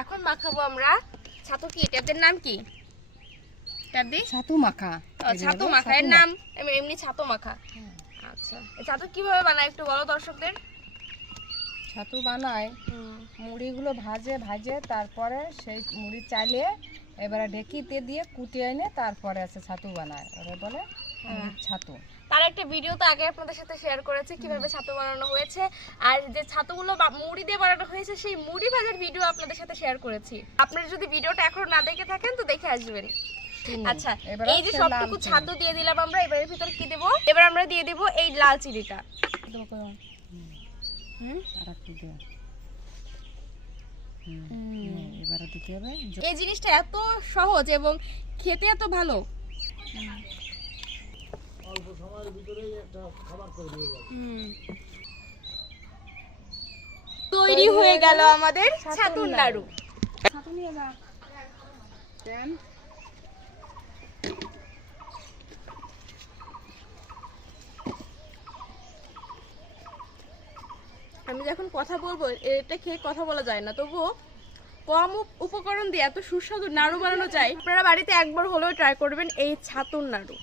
এখন মাখাবো আমরা ছাতু। কি ট্যাবদের নাম কি? ট্যাবদি ছাতু মাখা। ছাতু মাখা এর নাম এমনি ছাতু মাখা। আচ্ছা, এই ছাতু কিভাবে বানায় একটু বলো দর্শকদের। ছাতু বানায় মুড়িগুলো ভাজে তারপরে সেই মুড়ি চালিয়ে এবারে ঢেকিতে দিয়ে কুটিয়ে এনে তারপরে আছে ছাতু বানায়, ওরা বলে ছাতু। তার একটা ভিডিও তো আগে আপনাদের সাথে শেয়ার করেছে কিভাবে ছাতু বানানো হয়েছে, আর যে ছাতুগুলো মুড়ি দিয়ে বানানো হয়েছে সেই মুড়ি ভাজার ভিডিও আপনাদের সাথে শেয়ার করেছি। আপনারা যদি ভিডিওটা এখনো না দেখে থাকেন তো দেখে আসবেন। আচ্ছা, এই যে সবটুকু ছাতু দিয়ে দিলাম আমরা, এবারে ভিতরে কি দেব? এবার আমরা দিয়ে দেব এই লাল চিনিটা। এবারে দিতে হবে। এই জিনিসটা এত সহজ এবং খেতে এত ভালো। অল্প সময়ের ভিতরেই একটা খাবার তৈরি হয়ে যাবে। তৈরি হয়ে গেল আমাদের ছাতুর নাড়ু। ছাতু নিয়ে যা। আমি যখন কথা বলবো এটা খেয়ে কথা বলা যায় না, তবুও কম উপকরণ দিয়ে এত সুস্বাদু নাড়ু বানানো যায়। আপনারা বাড়িতে একবার হলেও ট্রাই করবেন এই ছাতুর নাড়ু।